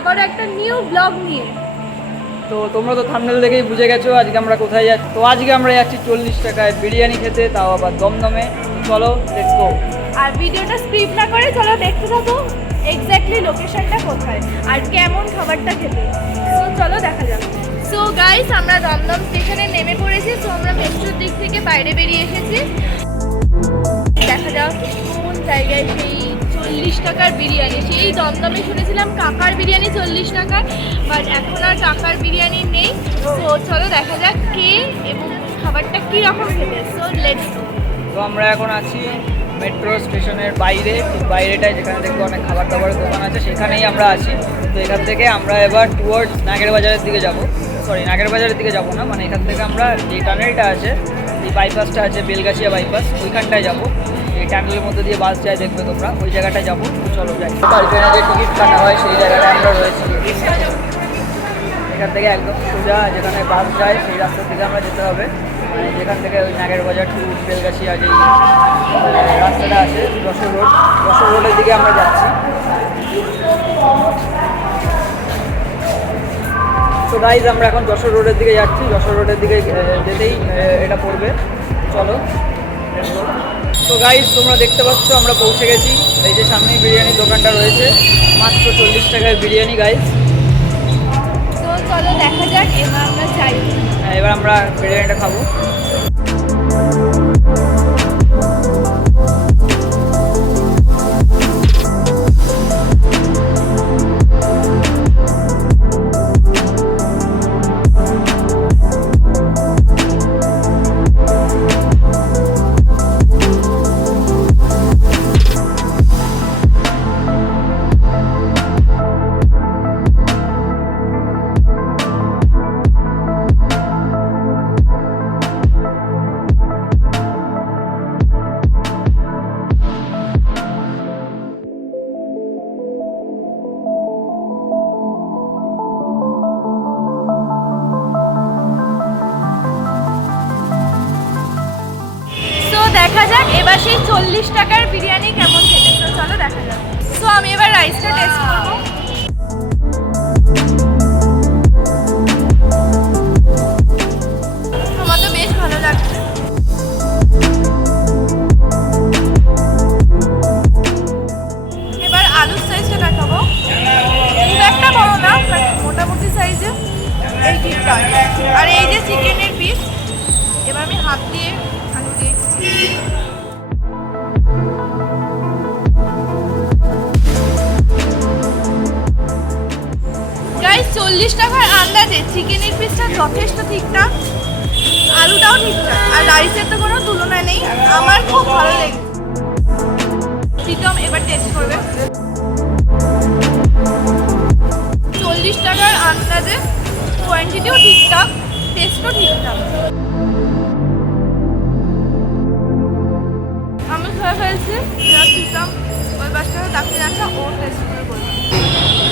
আবার একটা new blog নিয়ে। তো তোমরা তো থাম্বনেল দেখেই বুঝে গেছো আজকে আমরা কোথায় যাচ্ছি। তো আজকে আমরা যাচ্ছি 40 টাকায় বিরিয়ানি খেতে, তাও আবার দমদমে। চলো লেটস গো। আর ভিডিওটা স্ক্রিপ্ট না করে চলো দেখতে থাকো এক্স্যাক্টলি লোকেশনটা কোথায় আর কেমন খাবারটা খেতে। তো চলো দেখা যাক। সো গাইস, আমরা দমদম স্টেশনে নেমে পড়েছি। সো আমরা মেট্রোর দিক থেকে বাইরে বেরিয়ে এসেছি। দেখা যাক কোন জায়গায় সেই 40 টাকার বিরিয়ানি। সেই দমদমে শুনেছিলাম কাকার বিরিয়ানি 40 টাকা, বাট এখন আর কাকার বিরিয়ানি নেই। তো চলো দেখা যাক কে এবং খাবারটা কী রকম খেতে। So let's go. তো আমরা এখন আছি মেট্রো স্টেশনের বাইরে, ঠিক বাইরেটায়, যেখানে দেখবো অনেক খাবার দাবারের দোকান আছে, সেখানেই আমরা আছি। তো এখান থেকে আমরা এবার টুয়ার্ডস নাগের বাজারের দিকে যাব। সরি, নাগের বাজারের দিকে যাব না, মানে এখান থেকে আমরা যে টানেলটা আছে, এই বাইপাসটা আছে বেলগাছিয়া বাইপাস, ওইখানটায় যাব। এই টানেলের মধ্যে দিয়ে বাস যায়, দেখবে তোমরা, ওই জায়গাটায় যাবো। চলো যাই। টয় ট্রেনে যে টিকিট কাটা হয় সেই জায়গাটায় আমরা রয়েছি। এখান থেকে একদম সোজা যেখানে বাস যায় সেই রাস্তা থেকে আমরা যেতে হবে, মানে যেখান থেকে ওই নাগের বাজার টু বেলগাছিয়া যে রাস্তাটা আছে, যশোর রোডের দিকে আমরা যাচ্ছি। তো গাইজ আমরা এখন যশোর রোডের দিকে যাচ্ছি। যশোর রোডের দিকে যেতেই এটা পড়বে। চলো। তো গাইজ তোমরা দেখতে পাচ্ছ আমরা পৌঁছে গেছি। এই যে সামনেই বিরিয়ানির দোকানটা রয়েছে, মাত্র 40 টাকায় বিরিয়ানি গাইজ। তো চলো দেখা যাক, এবার আমরা যাই। হ্যাঁ, এবার আমরা বিরিয়ানিটা খাবো। দেখা যাক এবার সেই 40 টাকার বিরিয়ানি কেমন খেতে। তো চলো দেখা যাক। সো আমি এবার রাইসটা টেস্ট করবো। আমার তো বেশ ভালো লাগছে। এবার আলুর সাইজটা দেখাবো। খুব একটা বড় না, মোটামুটি সাইজে এই ঠিকঠাক। আর এই যে চিকেনের পিস, এবার আমি হাত দিয়ে আলু দিয়ে গাইস 40 টাকার আন্দাজে চিকেনের পিসটা যথেষ্ট ঠিকঠাক, আলুটাও ঠিকঠাক, আর রাইসের তো কোনো তুলনা নেই। আমার খুব ভালো লেগেছে। প্রীতম এবার টেস্ট করবে। 40 টাকার আন্দাজে কোয়ান্টিটিও ঠিকঠাক, টেস্টও ঠিকঠাক। আমি খেয়ে ফেলছি, প্রীতম ওই বাসটা ডাকতে যাচ্ছে, ও টেস্ট করে বলবে।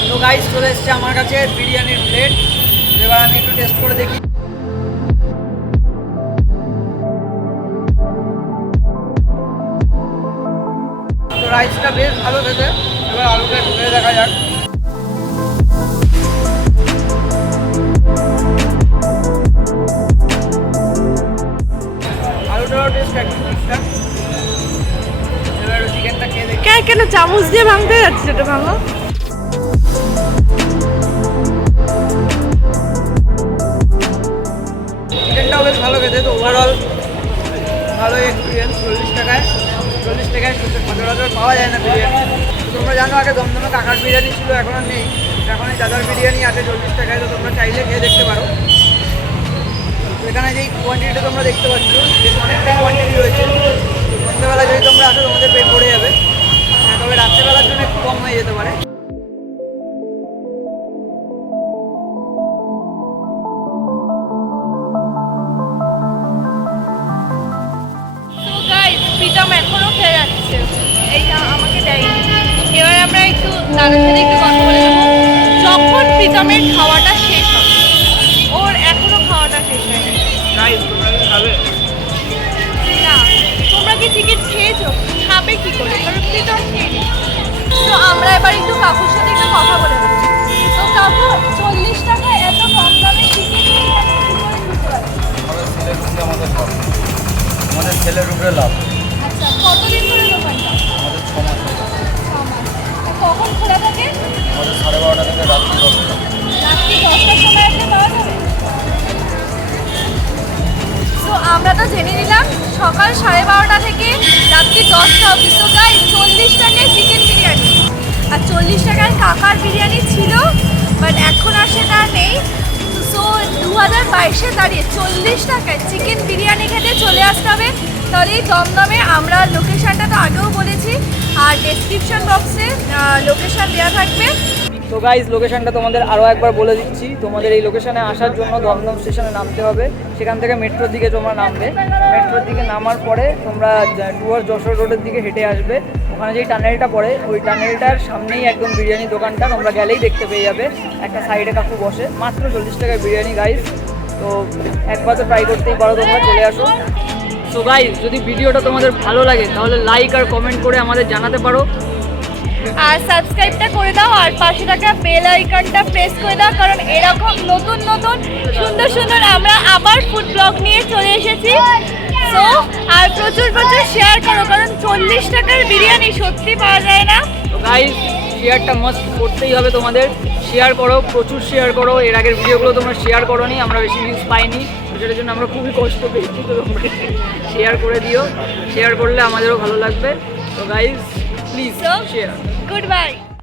তো গাইস চলে এসছে আমার কাছে বিরিয়ানির প্লেট। এবার আমি একটু টেস্ট করে দেখি। তো রাইসটা বেশ ভালো খেতে। এবার আলুটা একটু খেয়ে দেখা যাক। আলুটাও টেস্ট একদম ঠিকঠাক। এবার চিকেনটা খেয়ে দেখি। কেন চামচ দিয়ে ভাঙতে যাচ্ছে? সেটা ভাঙো। চিকেনটাও বেশ ভালো খেতে। তো ওভারঅল ভালো এক্সপিরিয়েন্স। 40 টাকায় সচরাচর পাওয়া যায় না বিরিয়ানি। তো তোমরা জানো আগে দমদমে কাকার বিরিয়ানি ছিল, এখন আর নেই। এখন এই দাদার বিরিয়ানি আছে 40 টাকায়। তো তোমরা চাইলে খেয়ে দেখতে পারো। এখানে যেই কোয়ান্টিটিটা তোমরা দেখতে পাচ্ছ, বেশ অনেকটাই কোয়ান্টিটি রয়েছে। সন্ধ্যেবেলা যদি তোমরা আসো তোমাদের পেট ভরে যাবে। তবে রাত্রেবেলার জন্য একটু কম হয়ে যেতে পারে। প্রীতম এখনো খেয়ে যাচ্ছে, এইটা আমাকে দেয়নি। এবার আমরা একটু দাদার সাথে একটু কথা বলে নেবো। যখন প্রীতমের খাওয়াটা শেষ হবে, ওর এখনো খাওয়াটা শেষ হয়নি। না, তোমরা কি চিকেন খেয়েছো? খাবে কি করে, কারণ প্রীতম খেয়ে নি। তো আমরা এবার একটু কাকুর সাথে একটু কথা বলে নেবো। তো 10টা অবধি। তো গাইস 40 টাকায় চিকেন বিরিয়ানি আর 40 টাকায় কাকার বিরিয়ানি ছিল, বাট এখন আর সেটা নেই। সো 2022-এ দাঁড়িয়ে 40 টাকায় চিকেন বিরিয়ানি খেতে চলে আসতে হবে। তাহলে এই দমদমে আমরা লোকেশানটা তো আগেও বলেছি, আর ডেসক্রিপশন বক্সে লোকেশান দেওয়া থাকবে। তো গাইজ লোকেশনটা তোমাদের আরও একবার বলে দিচ্ছি। তোমাদের এই লোকেশনে আসার জন্য দমদম স্টেশনে নামতে হবে, সেখান থেকে মেট্রোর দিকে তোমরা নামবে। মেট্রোর দিকে নামার পরে তোমরা টুয়ার্স যশোর রোডের দিকে হেঁটে আসবে। ওখানে যেই টানেলটা পড়ে ওই টানেলটার সামনেই একদম বিরিয়ানি দোকানটা তোমরা গেলেই দেখতে পেয়ে যাবে। একটা সাইডে কাকু বসে, মাত্র 40 টাকায় বিরিয়ানি গাইজ। তো একবার তো ট্রাই করতেই পারো, তোমরা চলে আসো। সো গাইজ যদি ভিডিওটা তোমাদের ভালো লাগে তাহলে লাইক আর কমেন্ট করে আমাদের জানাতে পারো, আর সাবস্ক্রাইবটা করে দাও, আর পাশে থাকা বেল আইকনটা প্রেস করে দাও, কারণ এরকম নতুন নতুন সুন্দর সুন্দর আমরা আবার ফুড ব্লগ নিয়ে চলে এসেছি। সো আর প্রচুর প্রচুর শেয়ার করো, কারণ 40 টাকার বিরিয়ানি সত্যি পাওয়া যায় না। তো গাইজ শেয়ারটা মাস্ট করতেই হবে তোমাদের। শেয়ার করো, প্রচুর শেয়ার করো। এর আগের ভিডিওগুলো তোমরা শেয়ার করো নি, আমরা বেশি ভিউজ পাইনি, তো সেটার জন্য আমরা খুবই কষ্ট পেয়েছি। তো তোমরা শেয়ার করে দিও, শেয়ার করলে আমাদেরও ভালো লাগবে। তো গাইজ প্লিজ শেয়ার। Goodbye.